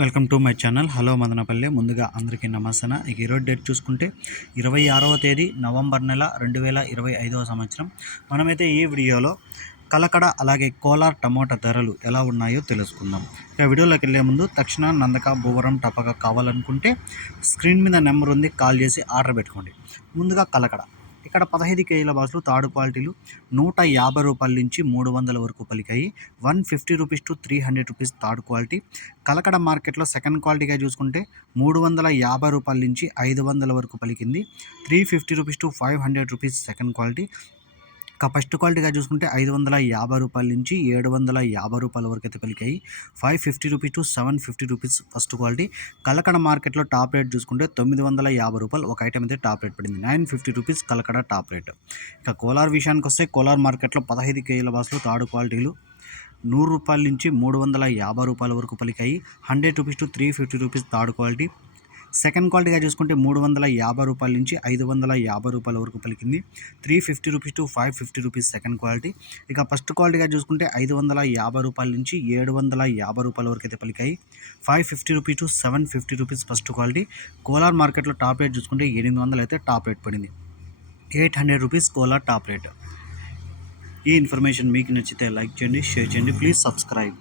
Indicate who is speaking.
Speaker 1: Welcome to my channel. Hello Madanapalle. ముందుగా అందరికీ నమస్తే ఇక ఈరోజు డేట్ చూసుకుంటే ఇరవై ఆరవ తేదీ నవంబర్ నెల రెండు వేల ఇరవై ఐదవ సంవత్సరం. మనమైతే ఈ వీడియోలో కలకడ అలాగే కోలార్ టమోటా ధరలు ఎలా ఉన్నాయో తెలుసుకుందాం. ఇక వీడియోలోకి వెళ్ళే ముందు తక్షణ నందక భూవరం టపక కావాలనుకుంటే స్క్రీన్ మీద నెంబర్ ఉంది కాల్ చేసి ఆర్డర్ పెట్టుకోండి. ముందుగా కలకడ. ఇక్కడ పదహైదు కేజీల బాసులు తాడు క్వాలిటీలు నూట యాభై రూపాయల నుంచి మూడు వందల వరకు పలికాయి. One fifty rupees to three hundred rupees third quality. Kalakada మార్కెట్లో సెకండ్ క్వాలిటీగా చూసుకుంటే మూడు వందల యాభై రూపాయల నుంచి ఐదు వందల వరకు పలికింది. Three fifty rupees to five hundred rupees second quality. First క్వాలిటీగా చూసుకుంటే ఐదు వందల యాభై రూపాయల నుంచి ఏడు వందల యాభై రూపాయల వరకు అయితే పలికాయి five fifty rupees to seven fifty rupees first quality. Kalakada మార్కెట్లో టాప్ రేట్ చూసుకుంటే తొమ్మిది వందల యాభై రూపాయలు ఒక ఐటమ్ అయితే టాప్ రేట్ పడింది. Nine fifty rupees Kalakada top rate. ఇక కోలార్ విషయానికి వస్తే కోలార్ మార్కెట్లో పదహైదు కేజీల బాసులు తాడు క్వాలిటీలు. నూరు రూపాయల నుంచి మూడు వందల యాభై రూపాయల వరకు పలికాయి. Hundred rupees to three fifty rupees third quality. Second క్వాలిటీగా చూసుకుంటే మూడు వందల యాభై రూపాయల నుంచి ఐదు వందల యాభై రూపాయల వరకు పలికింది. Three fifty rupees to five fifty rupees second quality. ఇక ఫస్ట్ క్వాలిటీగా చూసుకుంటే ఐదు వందల యాభై రూపాయల నుంచి ఏడు వందల యాభై రూపాయల వరకు అయితే పలికాయి. Five fifty rupees to seven fifty rupees first quality. Kolar మార్కెట్లో టాప్ రేట్ చూసుకుంటే ఎనిమిది వందలు అయితే టాప్ రేట్ పడింది. Eight hundred rupees Kolar top rate. ఈ ఇన్ఫర్మేషన్ మీకు నచ్చితే లైక్ చేయండి షేర్ చేయండి. Please subscribe.